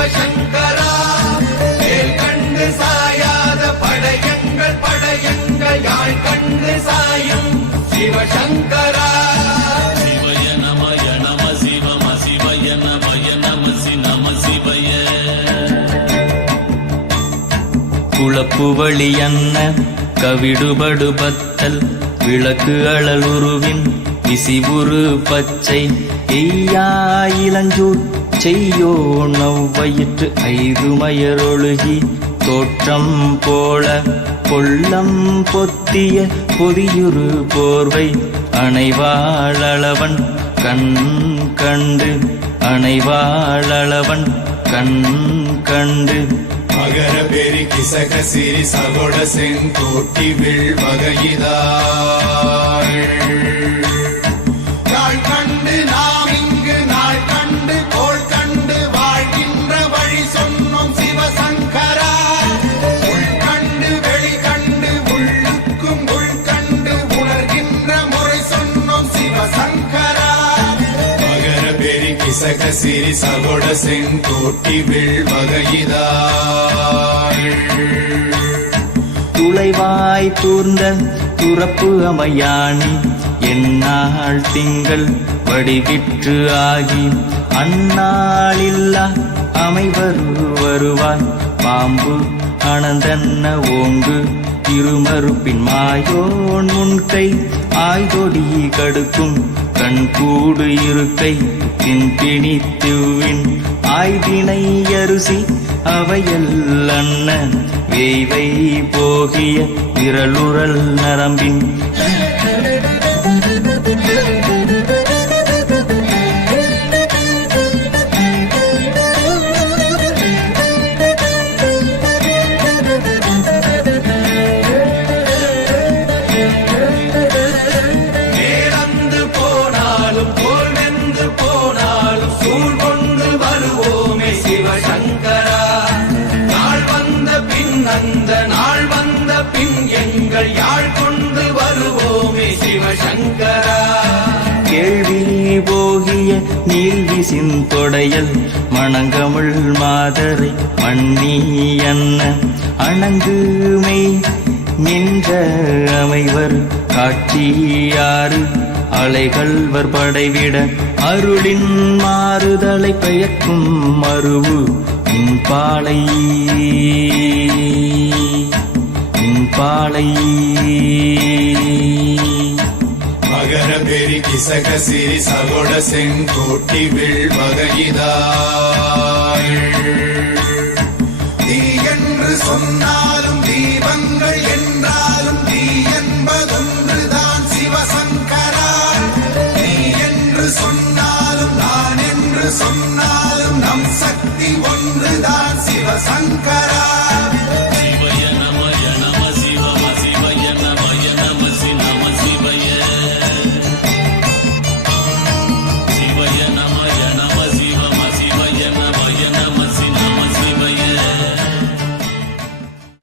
சிவசங்கரா வேல் கண்டு சாயாத படையங்கள் படையங்கள் யாழ் கண்டு சாயும் சிவசங்கரா சிவய நமய நம சிவம சிவய நமய நம சி நம சிவய குளப்புவழி அன்ன கவிடுபடு பத்தல் விளக்கு அழலுருவின் விசிவுரு பச்சை எய்யாயிலஞ்சூர் செய்யோ நவ்வயிற்று ஐதுமயரொழுகி தோற்றம் போல கொள்ளம் பொத்திய பொதியுரு போர்வை அணைவாளவன் கண் கண்டு அணைவாளவன் கண் கண்டு மகர பெரி கிசக சிறி சகோட செங்கோட்டி வில் வகையிதாள் நாள் கண்டு நாம் இங்கு நாள் கண்டு கோள் கண்டு வாழ்கின்ற வழி சொன்னோம் சிவசங்கரா உள் கண்டு வெளி கண்டு உள்ளுக்கும் உள் கண்டு உணர்கின்ற முறை சொன்னோம் சிவசங்கரா மகர பெரி கிசக சிறி சகோட செங்கோட்டி வில் வகையிதாள் துளைவாய் தூர்ந்த துறப்பு அமையாணி எந்நாள் திங்கள் வடிவிற்று ஆகி அந்நாளில்லா அமைவரு வருவாய் பாம்பு அனந்தன்ன ஓங்கு திருமறுப்பின் மாயோன் முன்கை ஆய்தொடி கடுக்கும் கண்கூடு இருக்கை பிணித்துவின் ஆய்தினை அரிசி அவையல் அண்ண வேய்வை போகிய விரலுரல் நரம்பின் அந்த நாள் வந்த பின் எங்கள் யாழ் கொண்டு வருவோமே சிவசங்கரா கேள்வி போகிய நீல்விசின் தொடையல் மணங்கமிழ் மாதரை மண்ணி அன்ன அணங்குமை நின்ற அமைவர் காட்சியாறு அலைகள்வர் படைவிட அருளின் மாறுதலை பெயர்க்கும் மருவு பாலை பாலை மகர பெரி கிசக சிறி சகோட செங்கோட்டி வில் வகையிதாள் தீ என்று சொன்னாலும் தீபங்கள் என்றாலும் தீ என்பதொன்றுதான் சிவசங்கரா நீ என்று சொன்னாலும் நான் என்று சொன்னாலும் நம் சக்தி ஒன்றுதான் சிவசங்கரா